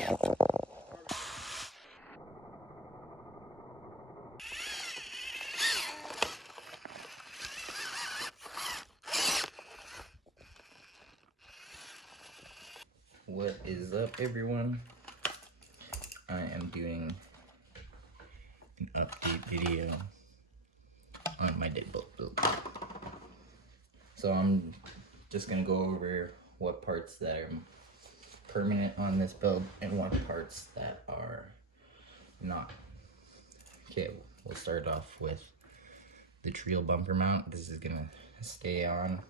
What is up, everyone? I am doing an update video on my deadbolt build. So I'm just gonna go over what parts that are permanent on this build and what parts that are not. Okay, we'll start off with the Trio bumper mount. This is gonna stay on.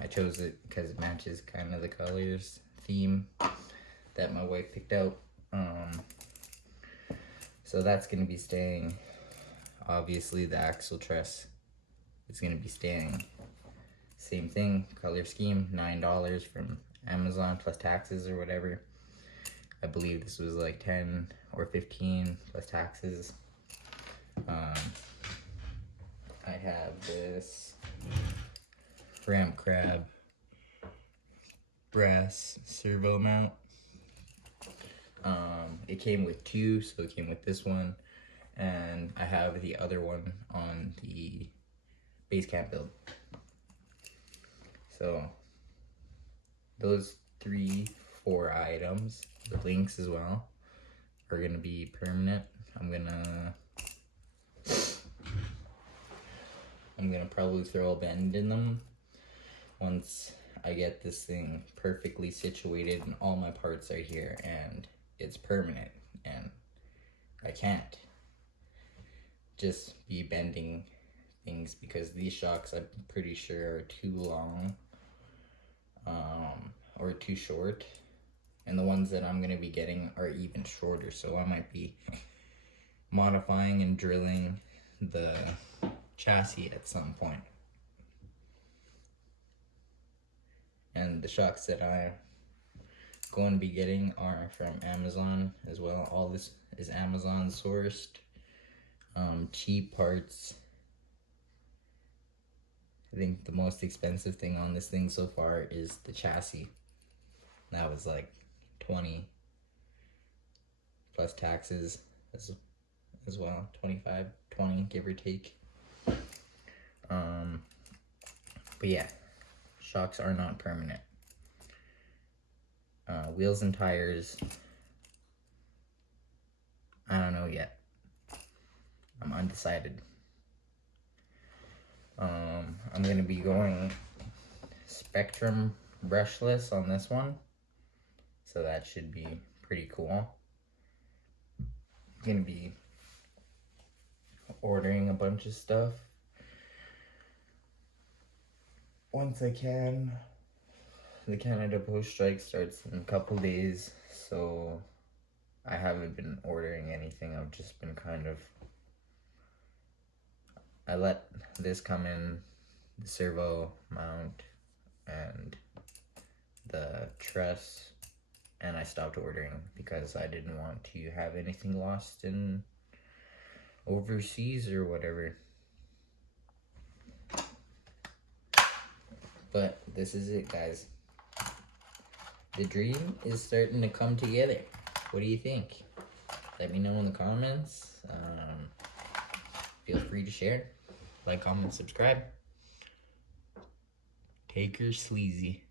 I chose it because it matches kind of the colors theme that my wife picked out. So that's gonna be staying. Obviously the axle truss is gonna be staying. Same thing, color scheme, $9 from Amazon plus taxes or whatever. I believe this was like 10 or 15 plus taxes. I have this Ramp Crab brass servo mount. It came with two, so it came with this one, and I have the other one on the base camp build. So those 4 items, the links as well, are gonna be permanent. I'm gonna probably throw a bend in them once I get this thing perfectly situated and all my parts are here and it's permanent, and I can't just be bending things because these shocks I'm pretty sure are too long or too short, and the ones that I'm gonna be getting are even shorter, so I might be modifying and drilling the chassis at some point. And the shocks that I'm going to be getting are from Amazon as well. All this is Amazon sourced, cheap parts. I think the most expensive thing on this thing so far is the chassis. That was like 20 plus taxes as well, 25, 20 give or take. But yeah, shocks are not permanent. Wheels and tires, I don't know yet. I'm undecided. I'm gonna be going Spectrum brushless on this one, so that should be pretty cool. I'm gonna be ordering a bunch of stuff once I can. The Canada Post strike starts in a couple days, so I haven't been ordering anything. I've just been I let this come in, the servo mount and the truss, and I stopped ordering because I didn't want to have anything lost in overseas or whatever. But this is it, guys. The dream is starting to come together. What do you think? Let me know in the comments. Feel free to share, like, comment, subscribe. Take her sleazy.